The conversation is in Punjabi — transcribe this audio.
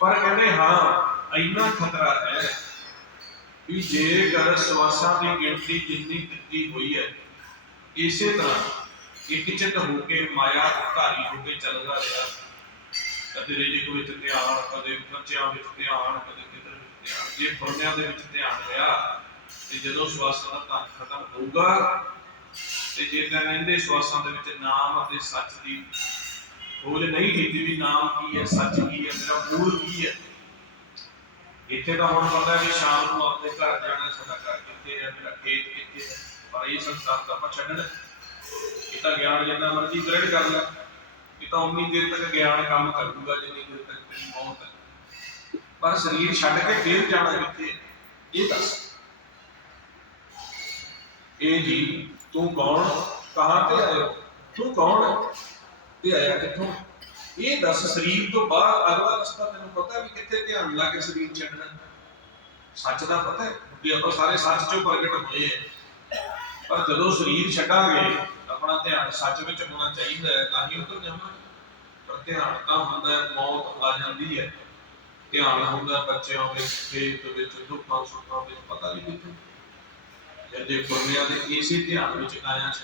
ਪਰ ਕਹਿੰਦੇ ਹਾਂ, ਇੰਨਾ ਖਤਰਾ ਹੈ ਵੀ ਜੇਕਰ ਸਵਾਸਾਂ ਦੀ ਗਿਣਤੀ ਜਿੰਨੀ ਦਿੱਤੀ ਹੋਈ ਹੈ, ਇਸੇ ਤਰ੍ਹਾਂ ਇੱਕ ਚਿੱਤ ਹੋ ਕੇ ਮਾਇਆ ਧਾਰੀ ਹੋ ਕੇ ਚੱਲਦਾ ਰਿਹਾ। ਕਦੇ ਰਿਜਕ ਵਿੱਚ ਧਿਆਨ, ਕਦੇ ਬੱਚਿਆਂ ਵਿੱਚ ਧਿਆਨ, ਕਦੇ ਕਿਧਰ ਧਿਆਨ। ਜੇ ਫੁਰਨਿਆਂ ਦੇ ਵਿੱਚ ਧਿਆਨ ਰਿਹਾ, ਤੇ ਜਦੋਂ ਸਵਾਸਾਂ ਦਾ ਧਨ ਖਤਮ ਹੋਊਗਾ, ਤੇ ਜੇ ਤਾਂ ਰਹਿੰਦੇ ਸਵਾਸਾਂ ਦੇ ਵਿੱਚ ਨਾਮ ਅਤੇ ਸੱਚ ਦੀ ਖੋਜ ਨਹੀਂ ਕੀਤੀ ਵੀ ਨਾਮ ਕੀ ਹੈ, ਸੱਚ ਕੀ ਹੈ, ਮੇਰਾ ਮੂਲ ਕੀ ਹੈ। ਇੱਥੇ ਤਾਂ ਹੁਣ ਪਤਾ ਵੀ ਸ਼ਾਮ ਨੂੰ ਆਪਣੇ ਘਰ ਜਾਣਾ, ਸਾਡਾ ਘਰ ਕਿੱਥੇ ਹੈ, ਮੇਰਾ ਖੇਤ ਕਿੱਥੇ ਹੈ। ਪਰ ਇਹ ਸੰਸਾਰ ਤਾਂ ਆਪਾਂ ਛੱਡਣਾ। ਇਹ ਤਾਂ ਗਿਆਨ ਜਿੰਨਾ ਮਰਜ਼ੀ ਗ੍ਰਹਿਣ ਕਰ ਲੈ। ਇਹ ਤਾਂ ਉਨੀ ਦੇਰ ਤੱਕ ਗਿਆਨ ਕੰਮ ਕਰੂਗਾ ਜਿੰਨੀ ਦੇਰ ਤੱਕ ਤੇਰੀ ਮੌਤ ਹੈ। ਪਰ ਸਰੀਰ ਛੱਡ ਕੇ ਫੇਰ ਜਾਣਾ ਕਿੱਥੇ ਇਹ ਦੱਸ। ਇਹ ਜੀ, ਤੂੰ ਕੌਣ? ਕਹਾਂ ਤੇ ਆਇਓ ਤੂੰ ਕੌਣ ਹੈ? ਤੇ ਆਇਆ ਕਿੱਥੋਂ? ਇਹ ਦੱਸ, ਸਰੀਰ ਤੋਂ ਬਾਹਰ, ਅਗਲਾ ਰਸਤਾ ਤੈਨੂੰ ਪਤਾ ਵੀ ਕਿੱਥੇ ਧਿਆਨ ਲਾ ਕੇ ਸਰੀਰ ਛੱਡਣਾ ਸੱਚ ਦਾ ਪਤਾ ਹੈ ਕਿ ਆਪਾਂ ਸਾਰੇ ਸੱਚ ਚੋਂ ਪ੍ਰਗਟ ਹੋਏ ਪਰ ਜਦੋਂ ਸਰੀਰ ਛੱਡਾਂਗੇ, ਆਪਣਾ ਧਿਆਨ ਸੱਚ ਵਿੱਚ ਹੋਣਾ ਚਾਹੀਦਾ ਹੈ, ਤਾਂ ਹੀ ਉੱਧਰ ਜਾਵਾਂਗੇ। ਪਰ ਧਿਆਨ ਤਾਂ ਹੁੰਦਾ ਹੈ, ਮੌਤ ਆ ਜਾਂਦੀ ਹੈ। ਧਿਆਨ ਹੁੰਦਾ ਬੱਚਿਆਂ ਦੇ ਖੇਤ ਵਿੱਚ, ਦੁੱਖਾਂ ਸੁੱਖਾਂ ਵਿੱਚ ਪਤਾ ਨਹੀਂ ਕਿੱਥੇ। ਜਦ ਜੇ ਪੁਰਨਿਆਂ ਦੇ ਇਸੇ ਧਿਆਨ ਵਿੱਚ ਆਇਆ ਸੀ